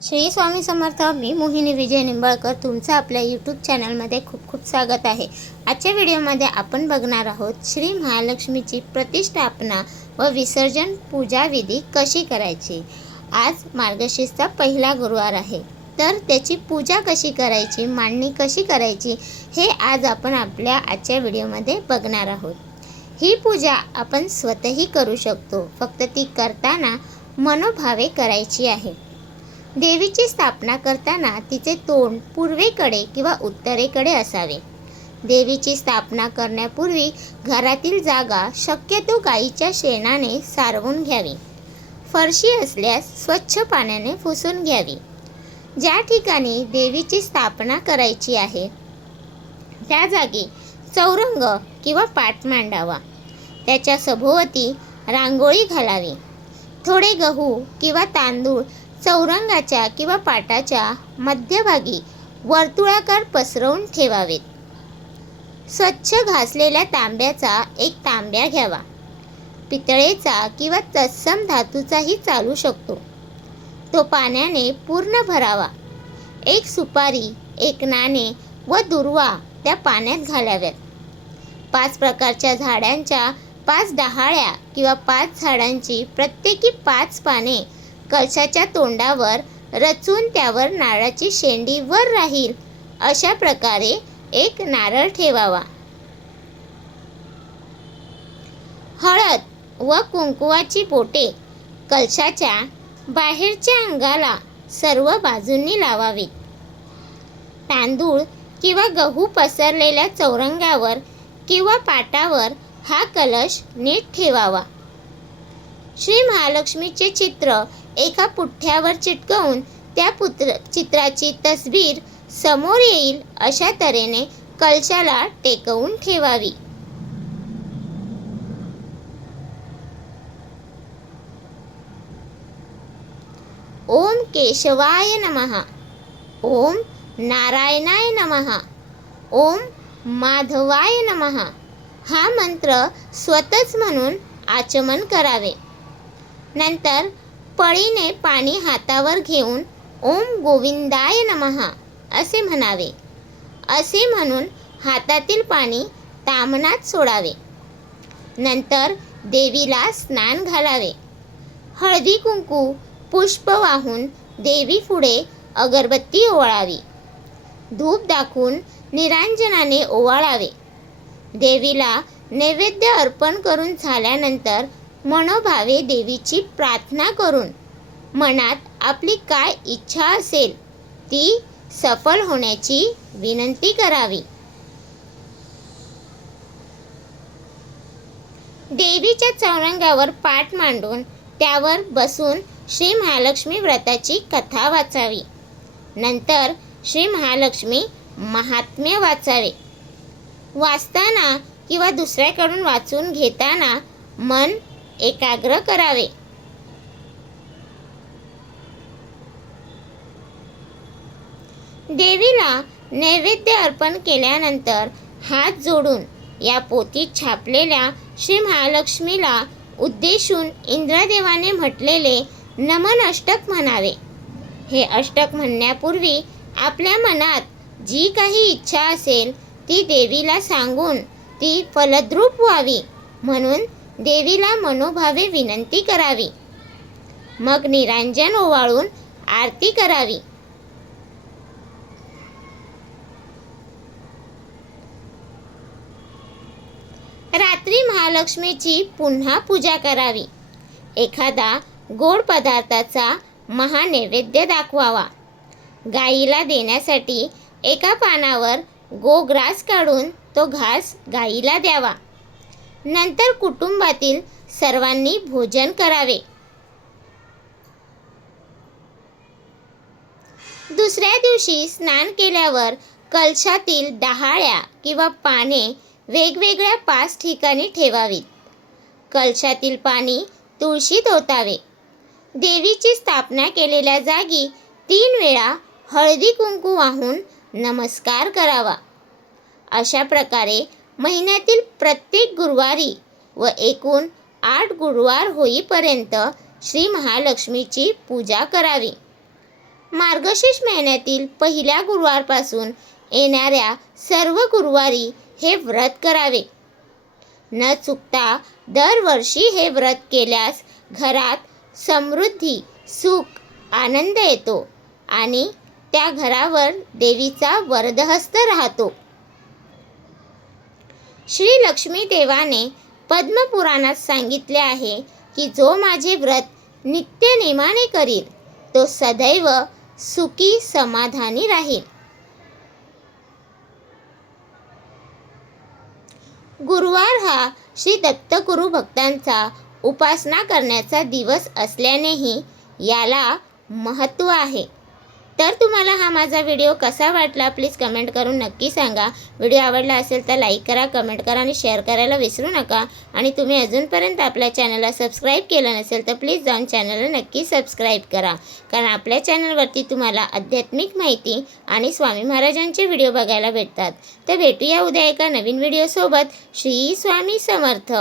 श्री स्वामी समर्थ. मी मोहिनी विजय निंबाळकर तुमचं आपल्या यूट्यूब चॅनलमध्ये खूप खूप स्वागत आहे. आजच्या व्हिडिओमध्ये आपण बघणार आहोत श्री महालक्ष्मीची प्रतिष्ठापना व विसर्जन पूजा विधी कशी करायची. आज मार्गशीर्षचा पहिला गुरुवार आहे, तर त्याची पूजा कशी करायची, मांडणी कशी करायची हे आज आपण आपल्या आजच्या व्हिडिओमध्ये बघणार आहोत. ही पूजा आपण स्वतःही करू शकतो, फक्त ती करताना मनोभावे करायची आहे. देवीची स्थापना करताना तिचे तोंड पूर्वेकडे किंवा उत्तरेकडे असावे. देवीची स्थापना करण्यापूर्वी घरातील जागा शक्यतो गाईच्या शेणाने सारवून घ्यावी. फरशी असल्यास स्वच्छ पाण्याने पुसून घ्यावी. ज्या ठिकाणी देवीची स्थापना करायची आहे त्या जागी चौरंग किंवा पाट मांडावा. त्याच्या सभोवती रांगोळी घालावी. थोडे गहू किंवा तांदूळ चौरंगाच्या किंवा पाटाच्या मध्यभागी वर्तुळाकार पसरवून ठेवावेत. स्वच्छ घासलेल्या तांब्याचा एक तांब्या घ्यावा. पितळेचा किंवा तत्सम धातूचाही चालू शकतो. तो पाण्याने पूर्ण भरावा. एक सुपारी, एक नाणे व दुर्वा त्या पाण्यात घालाव्यात. 5 प्रकारच्या झाडांच्या 5 डहाळ्या किंवा 5 झाडांची प्रत्येकी 5 पाने कलशाच्या तोंडावर रचून त्यावर नारळाची शेंडी वर राहील अशा प्रकारे एक नारळ ठेवावा. हळद व कुंकुवाची बोटे कलशाच्या बाहेरच्या अंगाला सर्व बाजूंनी लावावीत. तांदूळ किंवा गहू पसरलेल्या चौरंगावर किंवा पाटावर हा कलश नीट ठेवावा. श्री महालक्ष्मीचे चित्र एका पुठ्ठ्यावर चिटकवून त्या चित्राची तस्बीर समोर येईल अशा तऱ्हेने कलशाला टेकवून ठेवावी. ओम केशवाय नमः, ओम नारायणाय नमः, ओम माधवाय नमः हा मंत्र स्वतःच म्हणून आचमन करावे. नंतर पळीने पाणी हातावर घेऊन ओम गोविंदाय नमः असे म्हणावे. असे म्हणून हातातील पाणी ताम्हणात सोडावे. नंतर देवीला स्नान घालावे. हळदी कुंकू पुष्प वाहून देवी पुढे अगरबत्ती ओवाळावी. धूप दाखवून निरांजनाने ओवाळावे. देवीला नैवेद्य अर्पण करून झाल्यानंतर मनोभावे देवीची प्रार्थना करून मनात आपली काय इच्छा असेल ती सफल होण्याची विनंती करावी. देवीच्या चौरंगावर पाट मांडून त्यावर बसून श्री महालक्ष्मी व्रताची कथा वाचावी. नंतर श्री महालक्ष्मी महात्म्य वाचावे. वाचताना किंवा दुसऱ्याकडून वाचून घेताना मन एकाग्र करावे. देवीला नैवेद्य अर्पण केल्यानंतर हात जोडून या पोथीत छापलेल्या श्री महालक्ष्मीला उद्देशून इंद्रदेवाने म्हटलेले नमन अष्टक म्हणावे. हे अष्टक म्हणण्यापूर्वी आपल्या मनात जी काही इच्छा असेल ती देवीला सांगून ती फलद्रूप व्हावी म्हणून देवीला मनोभावे विनंती करावी. मग निरांजन ओवाळून आरती करावी. रात्री महालक्ष्मीची पुन्हा पूजा करावी. एखादा गोड पदार्थाचा महानैवेद्य दाखवावा. गाईला देण्यासाठी एका पानावर गोग्रास काढून तो घास गाईला द्यावा. नंतर कुटुंबातील सर्वांनी भोजन करावे. दुसऱ्या दिवशी स्नान केल्यावर कलशातील डहाळ्या किंवा पाने वेगवेगळ्या 5 ठिकाणी ठेवावीत. कलशातील पाणी तुळशीत ओतावे. देवीची स्थापना केलेल्या जागी 3 वेळा हळदी कुंकू वाहून नमस्कार करावा. अशा प्रकारे महिन्यातील प्रत्येक गुरुवारी व एकूण 8 गुरुवार होईपर्यंत श्री महालक्ष्मीची पूजा करावी. मार्गशीर्ष महिन्यातील पहिल्या गुरुवारपासून येणाऱ्या सर्व गुरुवारी हे व्रत करावे. न चुकता दरवर्षी हे व्रत केल्यास घरात समृद्धी, सुख, आनंद येतो आणि त्या घरावर देवीचा वरदहस्त राहतो. श्री लक्ष्मी देवाने पद्मपुराणात सांगितले आहे की जो माझे व्रत नित्य नेमाने करील तो सदैव सुखी समाधानी राहील. गुरुवार हा श्री दत्तगुरु भक्तांचा उपासना करण्याचा दिवस असल्यानेही याला महत्त्व आहे. तर तुम्हाला हा माझा व्हिडिओ कसा वाटला प्लीज कमेंट करून नक्की सांगा. व्हिडिओ आवडला असेल तर लाईक करा, कमेंट करा आणि शेअर करायला विसरू नका. आणि तुम्ही अजूनपर्यंत आपल्या चॅनलला सबस्क्राईब केलं नसेल तर प्लीज जाऊन चॅनलला नक्की सबस्क्राईब करा, कारण आपल्या चॅनलवरती तुम्हाला आध्यात्मिक माहिती आणि स्वामी महाराजांचे व्हिडिओ बघायला भेटतात. तर भेटूया उद्या एका नवीन व्हिडिओसोबत. श्री स्वामी समर्थ.